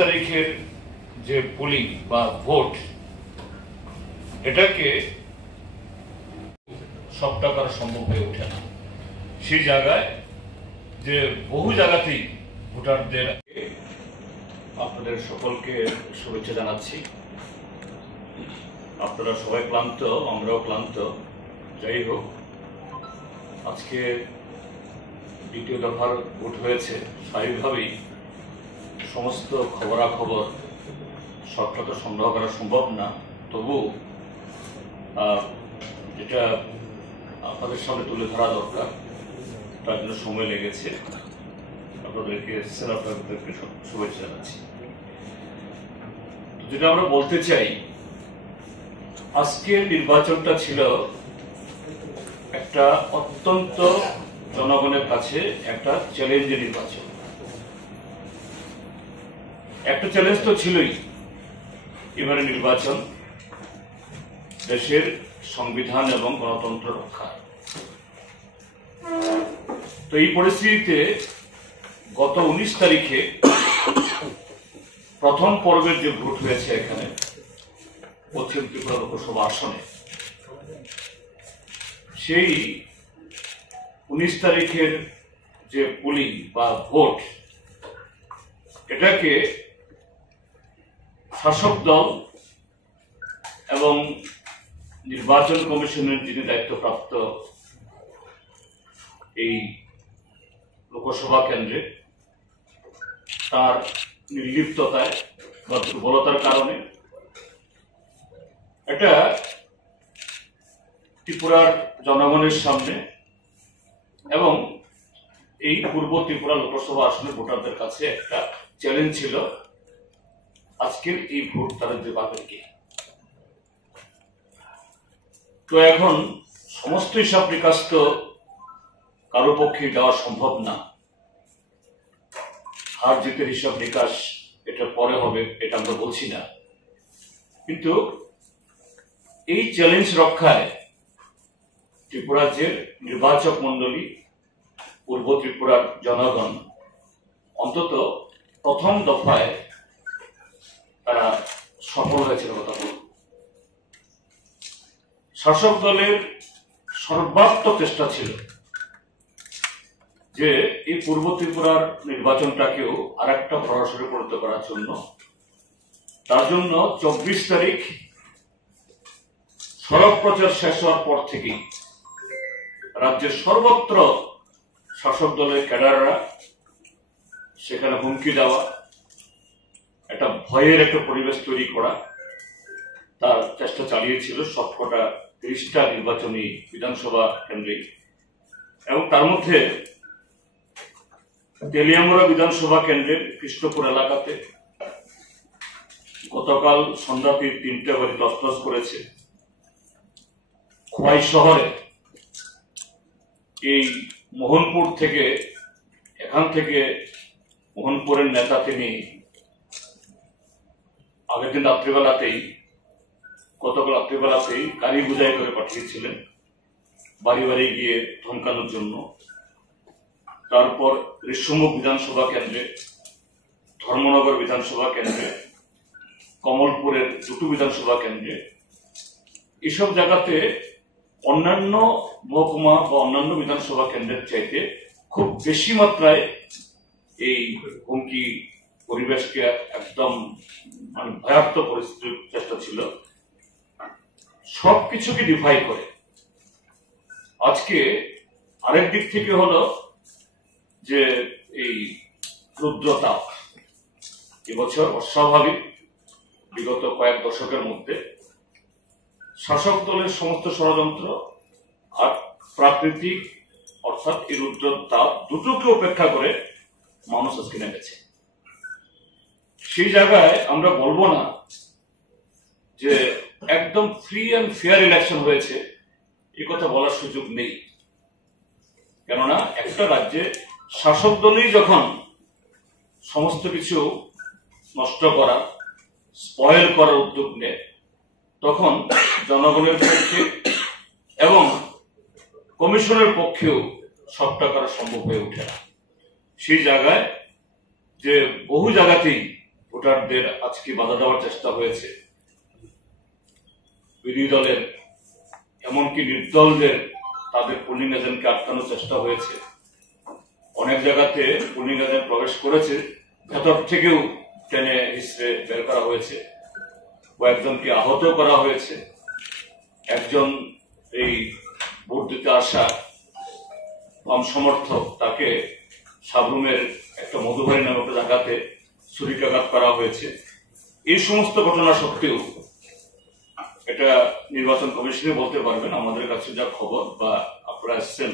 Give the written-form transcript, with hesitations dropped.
তারিখের যে পোলিং বা ভোট, এটাকে সবটা করা সম্ভব হয়ে ওঠে না। সেই জায়গায় যে বহু জায়গাতেই ভোটারদের আপনাদের সকলকে শুভেচ্ছা জানাচ্ছি। আপনারা সবাই ক্লান্ত, আমরাও ক্লান্ত। যাই হোক, আজকে দ্বিতীয় দফার ভোট হয়েছে। স্বাভাবিকভাবেই সমস্ত খবরাখবর সবটা তো সংগ্রহ করা সম্ভব না, তবু যেটা আপনাদের সামনে তুলে ধরা দরকার তার জন্য সময় লেগেছে। আপনাদেরকে আপনাদেরকে শুভেচ্ছা জানাচ্ছি। যেটা আমরা বলতে চাই, আজকের নির্বাচনটা ছিল একটা অত্যন্ত জনগণের কাছে একটা চ্যালেঞ্জের নির্বাচন। একটা চ্যালেঞ্জ তো ছিলই, এবারে নির্বাচন দেশের সংবিধান এবং গণতন্ত্র রক্ষা। তো এই পরিস্থিতিতে গত 19 তারিখে প্রথম পর্বের যে ভোট হয়েছে এখানে পশ্চিম ত্রিপুরা লোকসভা আসনে, সেই 19 তারিখের যে পোলিং বা ভোট, এটাকে শাসক দল এবং নির্বাচন কমিশনের যিনি দায়িত্বপ্রাপ্ত এই লোকসভা কেন্দ্রে, তার নির্লিপ্ততায় বা দুর্বলতার কারণে এটা ত্রিপুরার জনগণের সামনে এবং এই পূর্ব ত্রিপুরা লোকসভা আসনের ভোটারদের কাছে একটা চ্যালেঞ্জ ছিল আজকের এই ভোট তারা যে পাবেন কি। তো এখন সমস্ত হিসাব নিকাশ তো কারো পক্ষে দেওয়া সম্ভব না। হার জিতের হিসাব নিকাশ এটা পরে হবে, এটা আমরা বলছি না, কিন্তু এই চ্যালেঞ্জ রক্ষায় ত্রিপুরা যে নির্বাচক মন্ডলী, পূর্ব ত্রিপুরার জনগণ অন্তত প্রথম দফায় তারা সফল হয়েছিল কথা বলব। শাসক দলের সর্বাত্মক চেষ্টা ছিল যে এই পূর্ব ত্রিপুরার নির্বাচনটাকেও আর একটা প্রহসনে পরিণত করার জন্য। তার জন্য 24 তারিখ সড়ক প্রচার শেষ হওয়ার পর থেকেই রাজ্যের সর্বত্র শাসক দলের ক্যাডাররা সেখানে হুমকি দেওয়া, একটা ভয়ের একটা পরিবেশ তৈরি করা, তার চেষ্টা চালিয়েছিল সবকটা 30টা নির্বাচনী বিধানসভা কেন্দ্রে। এবং তার মধ্যে তেলিয়ামুড়া বিধানসভা কেন্দ্রের কৃষ্ণপুর এলাকাতে গতকাল সন্ধ্যাতে 3টে বাড়ি তছনছ করেছে। খোয়াই শহরে এই মোহনপুর থেকে, এখান থেকে মোহনপুরের নেতা তিনি আগের দিন রাত্রিবেলাতেই, গতকাল রাত্রিবেলাতেই গাড়ি বুঝাই করে পাঠিয়েছিলেন বাড়ি বাড়ি গিয়ে ধমকানোর জন্য। তারপর ঋষ্যমুখ বিধানসভা কেন্দ্রে, ধর্মনগর বিধানসভা কেন্দ্রে, কমলপুরের 2টো বিধানসভা কেন্দ্রে, এসব জায়গাতে অন্যান্য মহকুমা বা অন্যান্য বিধানসভা কেন্দ্রের চাইতে খুব বেশি মাত্রায় এই হুমকি পরিবেশকে একদম ভয়ার্থ পরিস্থিতির চেষ্টা ছিল। সবকিছুকে ডিফাই করে আজকে আরেক দিক থেকে হলো যে এই রুদ্রতাপ এবছর অস্বাভাবিক। বিগত কয়েক দশকের মধ্যে শাসক দলের সমস্ত ষড়যন্ত্র আর প্রাকৃতিক অর্থাৎ এই রুদ্রতাপ দুটোকে উপেক্ষা করে মানুষ আজকে নেমেছে। সেই জায়গায় আমরা বলবো না যে একদম ফ্রি অ্যান্ড ফেয়ার ইলেকশন হয়েছে, এ কথা বলার সুযোগ নেই। কেননা একটা রাজ্যে শাসক দলই যখন সমস্ত কিছু নষ্ট করা, স্পয়েল করার উদ্যোগ নেয়, তখন জনগণের পক্ষে এবং কমিশনের পক্ষেও সবটা করা সম্ভব হয়ে ওঠে না। সেই জায়গায় যে বহু জায়গাতেই ভোটারদের আজকে বাধা দেওয়ার চেষ্টা হয়েছে। বিরোধী দলের এমনকি নির্দলদের তাদের পোলিং এজেন্টকে আটকানোর চেষ্টা হয়েছে। অনেক জায়গাতে পোলিং এজেন্ট প্রবেশ করেছে, ভেতর থেকেও টেনে হিসড়ে বের করা হয়েছে, কয়েকজনকে আহত করা হয়েছে। একজন এই ভোট দিতে আসা বাম সমর্থক, তাকে সাবরুমের একটা মধুবাড়ি নামক একটা জায়গাতে ছুরিকাঘাত করা হয়েছে। এই সমস্ত ঘটনা সত্ত্বেও এটা নির্বাচন কমিশনে বলতে পারবেন, আমাদের কাছে যা খবর বা আপনারা এসছেন